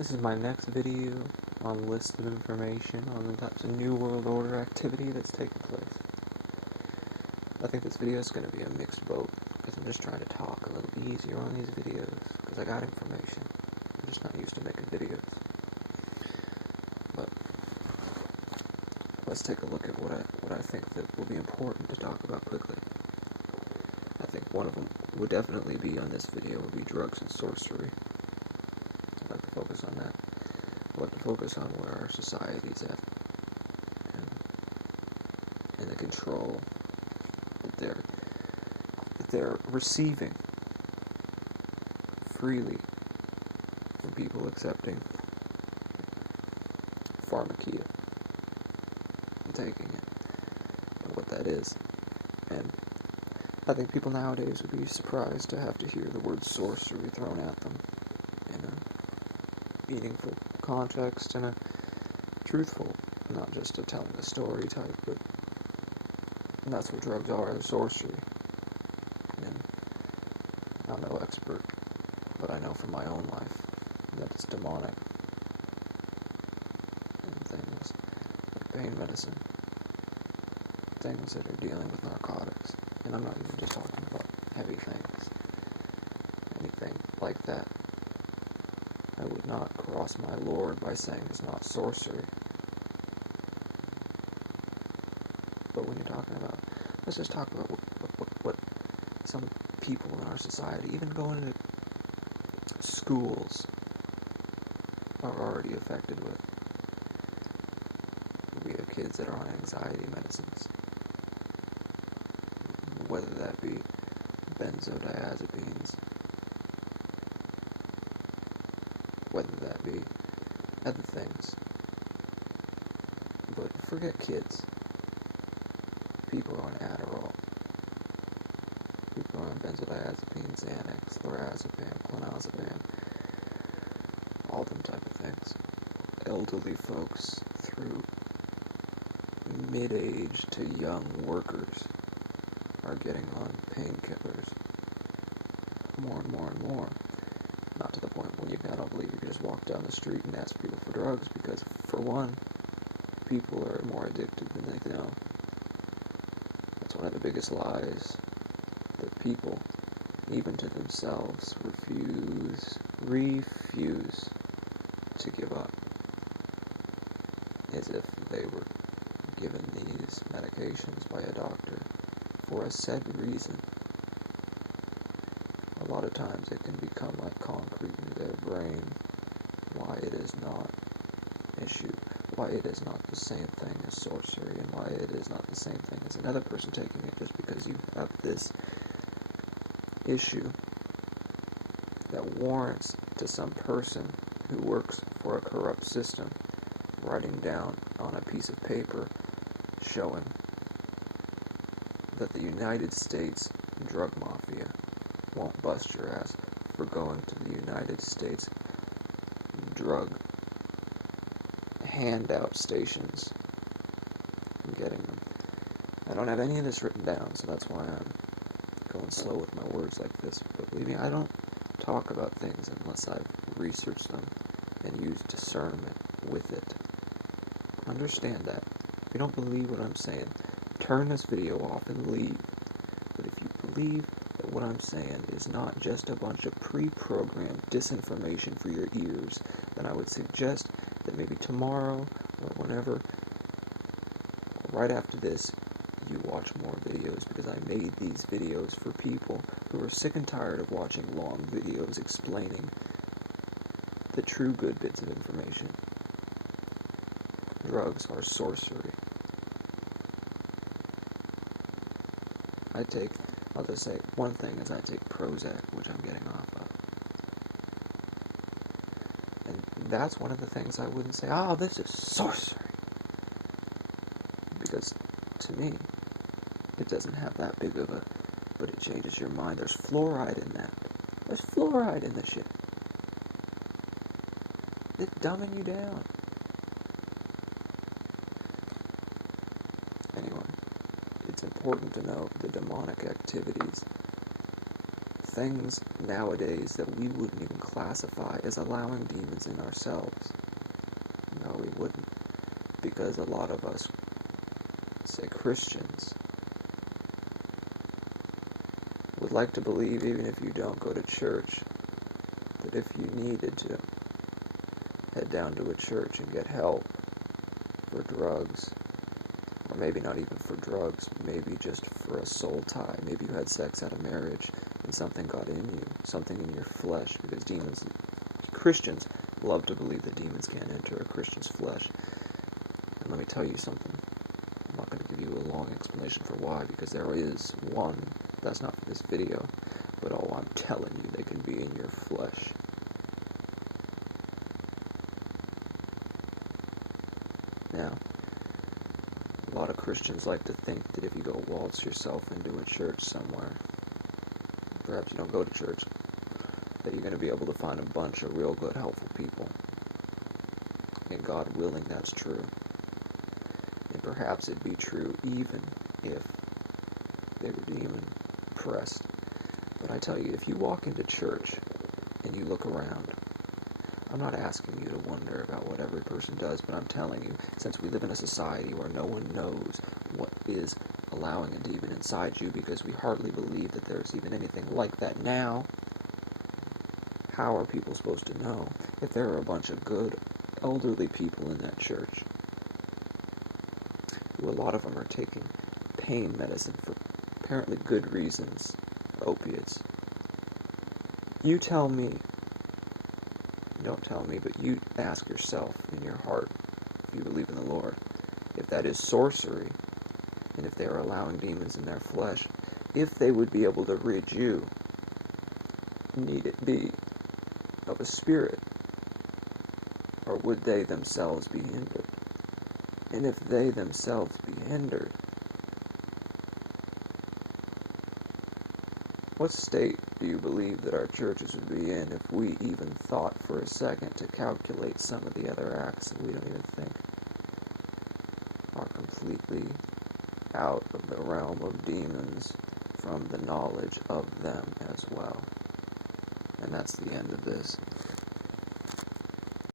This is my next video on list of information on the types of New World Order activity that's taking place. I think this video is going to be a mixed boat, because I'm just trying to talk a little easier on these videos, because I got information. I'm just not used to making videos. But let's take a look at what I think that will be important to talk about quickly. I think one of them would definitely be on this video would be drugs and sorcery. I'd like to focus on that. I'd like to focus on where our society's at and the control that they're receiving freely from people accepting pharmakia and taking it, and what that is. And I think people nowadays would be surprised to have to hear the word sorcery thrown at them in a meaningful context and a truthful, not just a telling a story type, but that's what drugs are, sorcery. And I'm no expert, but I know from my own life that it's demonic. And things like pain medicine, things that are dealing with narcotics, and I'm not even just talking about heavy things, anything like that. I would not cross my Lord by saying it's not sorcery. But when you're talking about, let's just talk about what some people in our society, even going into schools, are already affected with. We have kids that are on anxiety medicines, whether that be benzodiazepines, whether that be other things. But forget kids. People are on Adderall. People are on benzodiazepines, Xanax, lorazepam, clonazepam, all them type of things. Elderly folks through mid-age to young workers are getting on painkillers more and more and more. Not to the point when I don't believe you can just walk down the street and ask people for drugs, because for one, people are more addicted than they know. That's one of the biggest lies that people, even to themselves, refuse to give up, as if they were given these medications by a doctor for a said reason. A lot of times it can become like concrete into their brain why it is not issue, why it is not the same thing as sorcery, and why it is not the same thing as another person taking it, just because you have this issue that warrants to some person who works for a corrupt system writing down on a piece of paper showing that the United States drug mafia won't bust your ass for going to the United States drug handout stations and getting them. I don't have any of this written down, so that's why I'm going slow with my words like this. But believe me, I don't talk about things unless I've researched them and used discernment with it. Understand that. If you don't believe what I'm saying, turn this video off and leave. But if you believe that what I'm saying is not just a bunch of pre-programmed disinformation for your ears, then I would suggest that maybe tomorrow or whenever, right after this, you watch more videos, because I made these videos for people who are sick and tired of watching long videos explaining the true good bits of information. Drugs are sorcery. I'll just say, one thing is I take Prozac, which I'm getting off of. And that's one of the things I wouldn't say, this is sorcery. Because, to me, it doesn't have that big of a, but it changes your mind. There's fluoride in that. There's fluoride in the shit. It's dumbing you down. Anyway, it's important to know the demonic activities things nowadays that we wouldn't even classify as allowing demons in ourselves. No, we wouldn't. Because a lot of us, say Christians, would like to believe, even if you don't go to church, that if you needed to head down to a church and get help for drugs, or maybe not even for drugs, maybe just for a soul tie. Maybe you had sex out of marriage and something got in you, something in your flesh, because Christians love to believe that demons can't enter a Christian's flesh. And let me tell you something. I'm not going to give you a long explanation for why, because there is one. That's not for this video, but oh, I'm telling you, they can be in your flesh. Now, a lot of Christians like to think that if you go waltz yourself into a church somewhere, perhaps you don't go to church, that you're going to be able to find a bunch of real good, helpful people. And God willing, that's true. And perhaps it'd be true even if they were demon oppressed. But I tell you, if you walk into church and you look around, I'm not asking you to wonder about what every person does, but I'm telling you, since we live in a society where no one knows what is allowing a demon inside you, because we hardly believe that there's even anything like that now, how are people supposed to know if there are a bunch of good, elderly people in that church, who a lot of them are taking pain medicine for apparently good reasons, opiates? You tell me. Don't tell me, but you ask yourself in your heart, if you believe in the Lord, if that is sorcery, and if they are allowing demons in their flesh, if they would be able to rid you, need it be of a spirit, or would they themselves be hindered? And if they themselves be hindered, what state do you believe that our churches would be in if we even thought for a second to calculate some of the other acts that we don't even think are completely out of the realm of demons from the knowledge of them as well? And that's the end of this.